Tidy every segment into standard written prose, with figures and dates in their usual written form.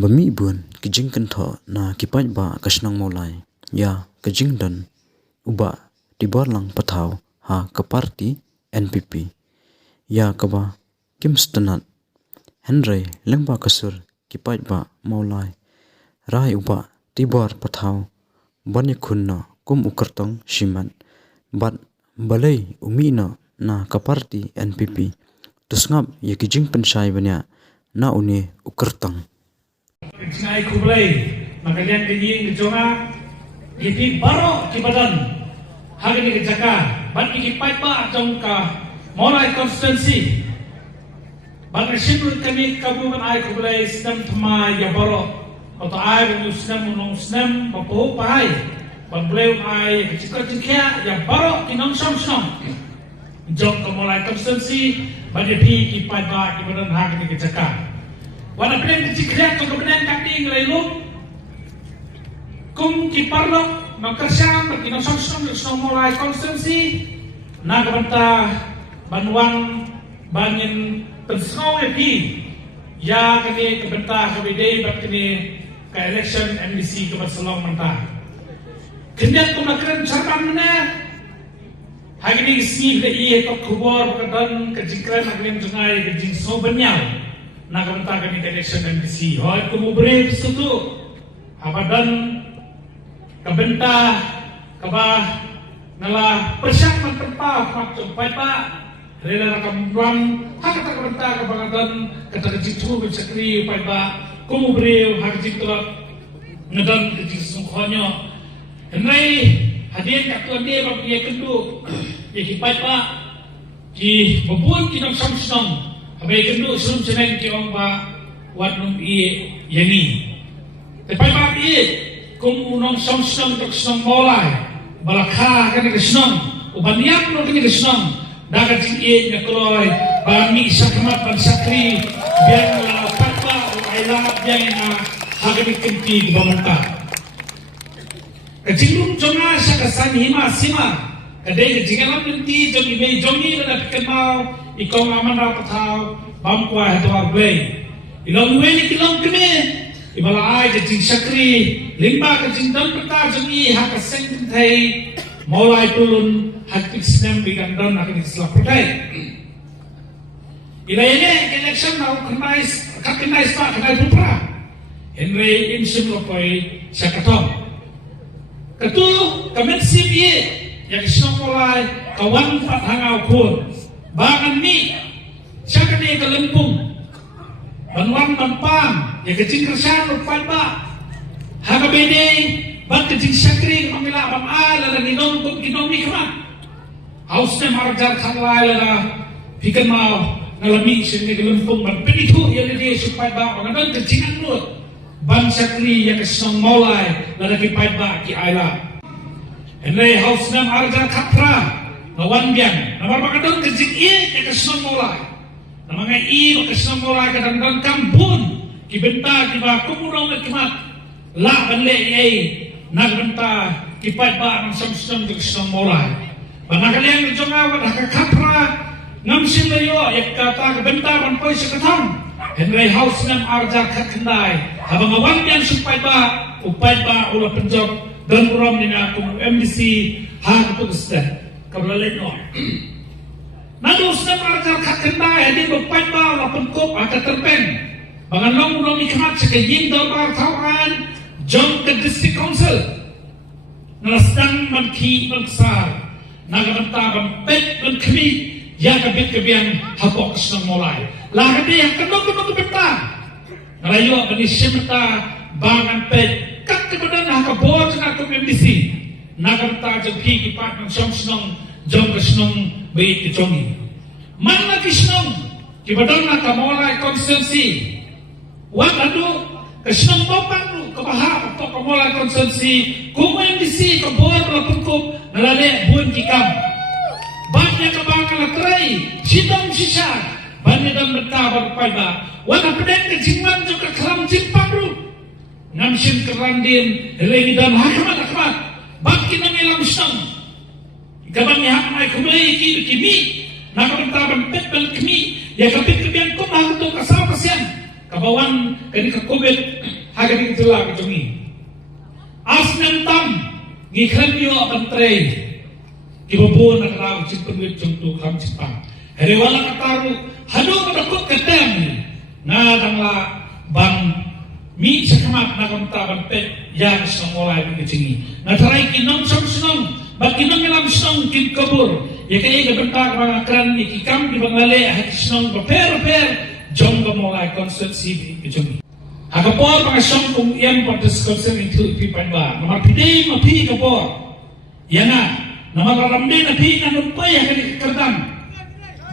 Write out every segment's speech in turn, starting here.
bami bun kijing kentho na kipai ba kasnang molai ya kijing dan uba tibar lang pathaw ha kaparti NPP ya kaba kimstanat henry lengba kasur kipai ba molai rai uba tibar pathaw bani khunna kum ukartong shiman bat balai umina na kaparti NPP tusngap ya kijing pensai banya na une ukartang Ngai kublai makanya kejing kejonga ipi baro kibadan hari ni kejaka ban iki paipa jongka molai konstituensi ban simul kami kabuman ai kublai sedam thma ya baro atau ai bu sedam unong sedam bapu pai ban bleu ai kecikot cikya ya baro kinong som jongka molai konstituensi ban ipi ki paipa kibadan hari ni kejaka wana pren kecikriat ko kebenaran kami ngelelum kum kiparlok makersyam berkinong som mulai konstitusi na kabanta banwang banyin pensau epi ya kini kabanta kabide bat kini ka election MDC ke Barcelona manta kenyat ko nakren sarkan mana hari ni si de iye ko khubor kadan kecikran nakren jungai kejing so benyal na kabanta kami election MDC hoy kumubre sutu abadan kabenta kaba nala persiapan tempa faktor paipa rela kamram hakata kabenta kabangadan kata kejitu bersakri paipa kumubre harjitra ngadan kejisung khonyo henai hadian katuan dia bab ye kendu ye paipa ki bobun kinong samsung abai kendu sum seneng ki ong ba wadnum iye yani tepai ba iye kum unong som tok som molai balakha kan kesnong ubaniak no kan kesnong daga jing iye nyakloi bami sakmat ban sakri biang la patpa aila biang na hagani kenti bamanta kajingum jonga sakasan hima sima kadai jingalam kenti jongi bei jongi na pikmau ikong aman rapatau bamkwa hadwar blay ilong weni kilong kene ibala ai jing sakri limba ka jing dam peta jongi haka seng thai molai tulun hakik snem bigandan akan islaputai ilayene election now kanais pa kanai pupra henry imsim lopoi sakatom katu kamen sibi yang isong molai kawan pat hangau pun bangan ni siapa ni kelempung banwan banpam ya kecing kersan lupa ba haga bede bat kecing sakri mamila bam ala dan inong kum kinong mikma hausnya marjar khalai la pikan mau ngalami sini kelempung ban penitu ya dia supaya ba bangan kecingan lut ban sakri ya kesong molai la ki pai ba ki aila henry hausnya marjar khapra lawan biang namar makadon kecing iye ya kesong molai namanya i kesong molai kadang-kadang kampun kibenta kiba kumurong kimat la banle ei nagbenta kipat ba ang samsung kesong molai banakaliang jonga wat hakakapra ngamsin layo yak kata kibenta ban poi sekatang henry house nam arja kakandai habang awan yang supai ba upai ba ula penjob dan uram nina kum MDC ha keputusan kablalenon nado nam arja kakandai hadi upai ba ula penkop akan terpen bangan long unom ikmat sekejing dorbar tawan jom ke district council nalastan manki magsar nagamanta bampet mankmi ya kabit kabian hapok senang mulai lahadi yang kenok kebenta ngarayo bani simta bangan pet kat kebedan hakabot na MDC nagamanta jengki kipat ng senang jom ke senang baik kejongi man lagi senang kibadan na kamolai konstituensi wat adu kesenang topan kabahap atau kamolai konstituensi kung MDC kabor la pengkup nalale buon kikam banyak kabangkala tray sidong sisa banyak dan berkabar pada wana peden kejingman juga kelam jimpang ru ngamsin kerandin lagi dan hakmat baki nang ilang senang kabang ya mai kumai kimi nak bertaban pet ban kimi ya kapit kebian kum hang tu kasau kasian kabawan kani ka COVID hagani tula ka jungi asnem tam ngikhan yo bantre kibabo na raw chipun jungtu kam chipa here wala kataru hadu kadakot katem na dangla bang mi sakamat na kontra banpet yang semolai bigichingi na tarai kinong samsunong bag kinong ilam sunong kin kabur ya kaya gabentak mga kran ikikam di banglale hati sunong baper jong gamolai konstitusi bigichingi Hakapor mga siyong kung iyan partisipasyon into ipipan ba na mapide mapi kapor yan na na mararamde na pi na numpay hakan ikikardam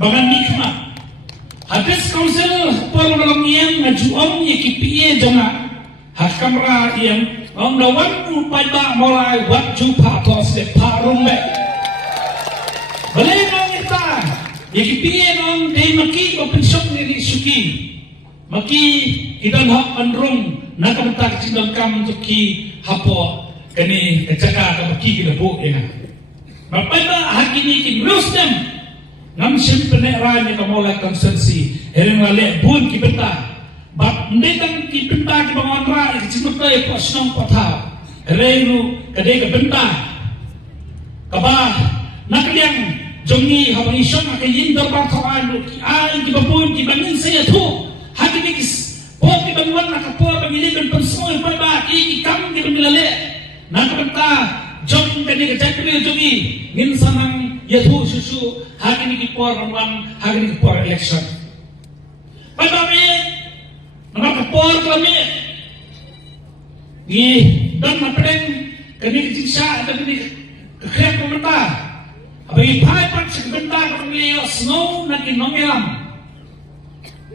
bagan nikma hadis council por malang iyan na juong ikipiye jonga hakamra iyan ang nawan upay ba mulai wat jupa tos de parumbe balay nang ita ikipiye nang day maki o pensyong nili suki maki idan hak andrung nakabentak cindang kam untuk ki hapo kani kecaka ka maki kita bu ya bapak hakini ki rustem ngam simpene rani ka mulai konsensi hereng lale bun ki benta bab ndetang ki benta ki bangan ra ki cindang ka pasnong patha hereng kadai ka benta kaba nakliang jongi habang isyong ka yindar ba thawan ki ai ki babun ki bangin saya tu hakini Poti banguan nakapua pangiliban pansoy pa ba ikikam di pamilale nakabanta jong kani kajakri jogi minsan ang yathu susu hakini kipor banguan hakini kipor election pa ba me nakapor kami ni dan mapeng kani kicisa kani kakek pamata abay pai pat sa kabanta pamilyo snow na kinongyam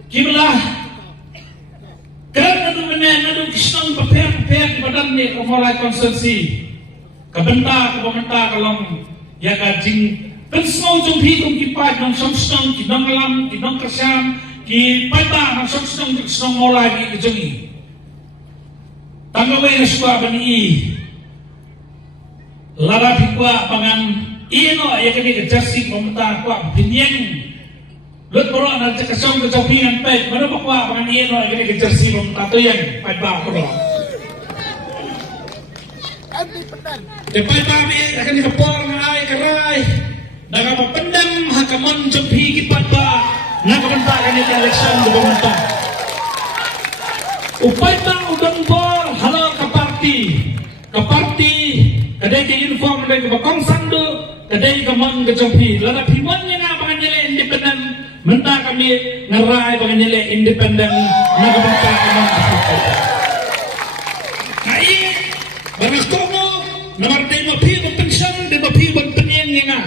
kibla kerana tu nadu kisang paper di badan ni mulai konsensi kabenta kalong ya kajing pensau jong hitung kipat nong samsung ki nong lam ki nong kersam ki pada nong samsung kisang mulai ki jongi tanggawai na suka bani lara pikwa pangan ino ya kini kejarsi pementa kwa pinyeng Lut bro na kasong ke jopingan pet mana bakwa pangan ino gini ke jersey bom tato yang pet ba bro Depan kami akan dikepor ngai kerai daga pendam hakamon jopi kipat ba nakabenta kan ini election di bawah upay bang udang bor halo ke party kadai ke inform dari bakong sandu kadai ke mon ke jopi lada pimonnya nga pangan nila independen menta kami ngerai bagai nilai independen nakabenta kami nah ini bagas komo nomor demo pi pensiun demo pi penyen nga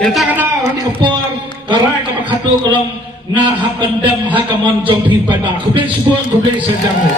ya tak ada orang kapor karai kapak hatu kolom ngah pendam hakamon jompi pada kubel sebuah kubel sejamu